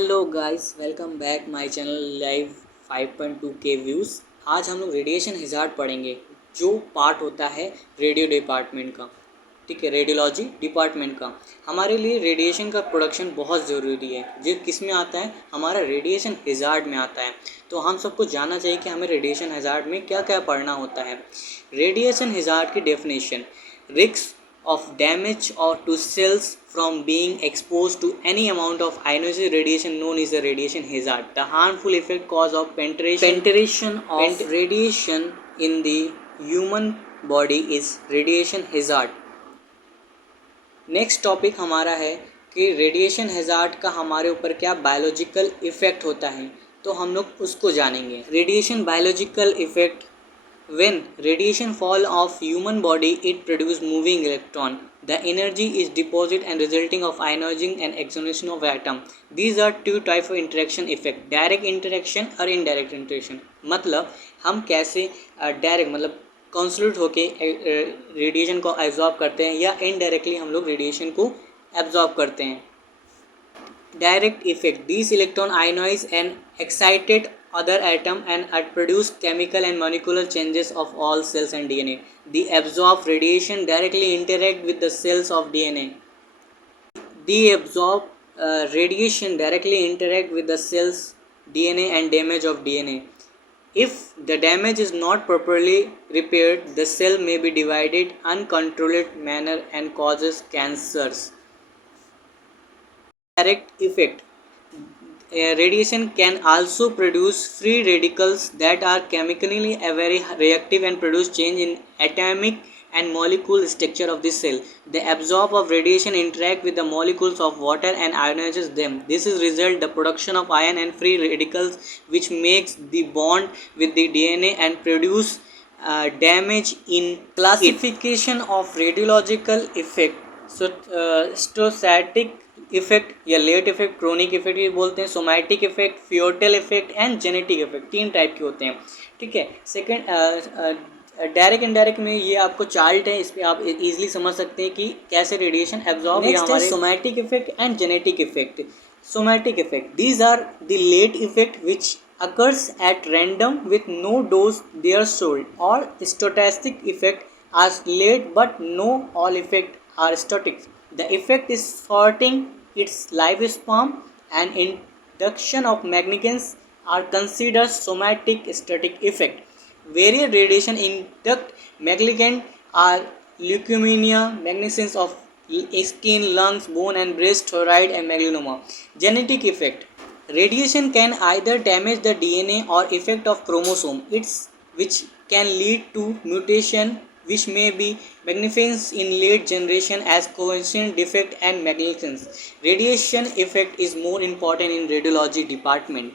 Hello guys, welcome back my channel live 5.2K views. आज हम लोग रेडिएशन हिजार्ड पढ़ेंगे, जो पार्ट होता है रेडियो डिपार्टमेंट का। ठीक है, रेडियोलॉजी डिपार्टमेंट का। हमारे लिए रेडिएशन का प्रोडक्शन बहुत ज़रूरी है। जो किस में आता है, हमारा रेडिएशन हिजार्ड में आता है। तो हम सबको जानना चाहिए कि हमें रेडिएशन हिजार्ड में क्या क्या पढ़ना होता है। रेडिएशन हिजार्ड की definition: risk of damage or to cells from being exposed to any amount of ionizing radiation known as a radiation hazard. The harmful effect cause of penetration of radiation in the human body is radiation hazard. Next topic हमारा है कि radiation hazard का हमारे ऊपर क्या biological effect होता है, तो हम लोग उसको जानेंगे। Radiation biological effect: when radiation fall off human body, it produce moving electron. The energy is deposited and resulting of ionizing and excitation of atom. These are two type of interaction effect: direct interaction और indirect interaction। मतलब हम कैसे direct मतलब consolute होके radiation को absorb करते हैं, या इनडायरेक्टली हम लोग रेडिएशन को एब्जॉर्ब करते हैं। Direct effect: these electron ionize and excited other atom and produce chemical and molecular changes of all cells and DNA. The absorbed radiation directly interact with the cells of DNA. The absorbed radiation directly interact with the cells DNA and damage of DNA. If the damage is not properly repaired, the cell may be divided uncontrolled manner and causes cancers. Direct effect: radiation can also produce free radicals that are chemically very reactive and produce change in atomic and molecule structure of the cell. The absorb of radiation interact with the molecules of water and ionizes them. This is result the production of ion and free radicals, which makes the bond with the DNA and produce damage in classification of radiological effect. So stochastic effect या late effect, chronic effect भी बोलते हैं, somatic effect, fetal effect and genetic effect, तीन type के होते हैं। ठीक है। सेकंड डायरेक्ट इनडायरेक्ट में ये आपको चार्ट है, इस पर आप इजीली समझ सकते हैं कि कैसे रेडिएशन एब्जॉर्ब या हमारे somatic effect and genetic effect. Somatic effect: these are the late effect which occurs at random with no dose they are sold. Or stochastic effect are late but no all effect are static. The effect is shortening its lifespan and induction of magnificence are considered somatic static effect. Various radiation induct malignant are leukemia, magnificence of skin, lungs, bone and breast, thyroid and melanoma. Genetic effect: radiation can either damage the DNA or effect of chromosome, which can lead to mutation which may be magnificent in late generation as congenital defect and malignance. Radiation effect is more important in radiology department.